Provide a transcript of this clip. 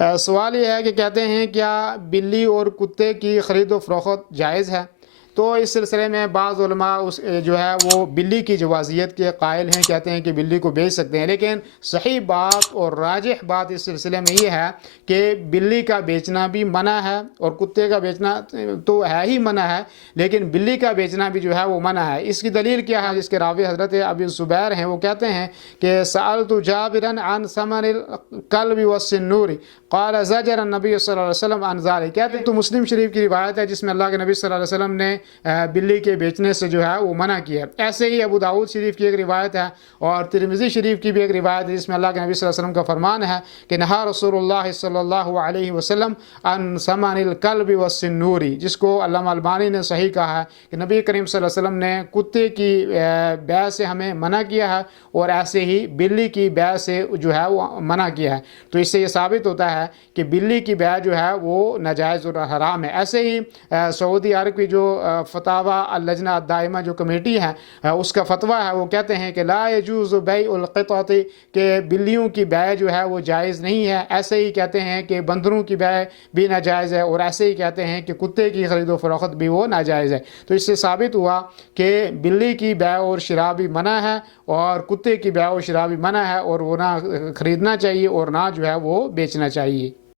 سوال یہ ہے کہ کہتے ہیں کیا بلی اور کتے کی خرید و فروخت جائز ہے؟ تو اس سلسلے میں بعض علماء جو ہے وہ بلی کی جوازیت کے قائل ہیں، کہتے ہیں کہ بلی کو بیچ سکتے ہیں، لیکن صحیح بات اور راجح بات اس سلسلے میں یہ ہے کہ بلی کا بیچنا بھی منع ہے اور کتے کا بیچنا تو ہے ہی منع ہے، لیکن بلی کا بیچنا بھی جو ہے وہ منع ہے۔ اس کی دلیل کیا ہے؟ جس کے راوی حضرت ابی زبیر ہیں، وہ کہتے ہیں کہ سألت جابرا عن ثمن الکلب والسنور قال زجر النبی صلی اللہ علیہ وسلم عن ذلك۔ کہتے ہیں تو مسلم شریف کی روایت ہے جس میں اللہ کے نبی صلی اللہ علیہ وسلم نے بلی کے بیچنے سے جو ہے وہ منع کیا ہے۔ ایسے ہی ابو داؤد شریف کی ایک روایت ہے اور ترمذی شریف کی بھی ایک روایت ہے جس میں اللہ کے نبی صلی اللہ علیہ وسلم کا فرمان ہے کہ نہا رسول اللہ صلی اللہ علیہ وسلم عن ثمن الکلب والسنور، جس کو علامہ البانی نے صحیح کہا ہے کہ نبی کریم صلی اللہ علیہ وسلم نے کتے کی بیع سے ہمیں منع کیا ہے اور ایسے ہی بلی کی بیع سے جو ہے وہ منع کیا ہے۔ تو اس سے یہ ثابت ہوتا ہے کہ بلی کی بیع جو ہے وہ ناجائز اور حرام ہے۔ ایسے ہی سعودی عرب کی جو فتاوی اللجنہ الدائمہ جو کمیٹی ہے اس کا فتویٰ ہے، وہ کہتے ہیں کہ لا یجوز بیع القطط، کہ بلیوں کی بیع جو ہے وہ جائز نہیں ہے۔ ایسے ہی کہتے ہیں کہ بندروں کی بیع بھی ناجائز ہے اور ایسے ہی کہتے ہیں کہ کتے کی خرید و فروخت بھی وہ ناجائز ہے۔ تو اس سے ثابت ہوا کہ بلی کی بیع اور شراء بھی منع ہے اور کتے کی بیع و شراء بھی منع ہے، اور وہ نہ خریدنا چاہیے اور نہ جو ہے وہ بیچنا چاہیے۔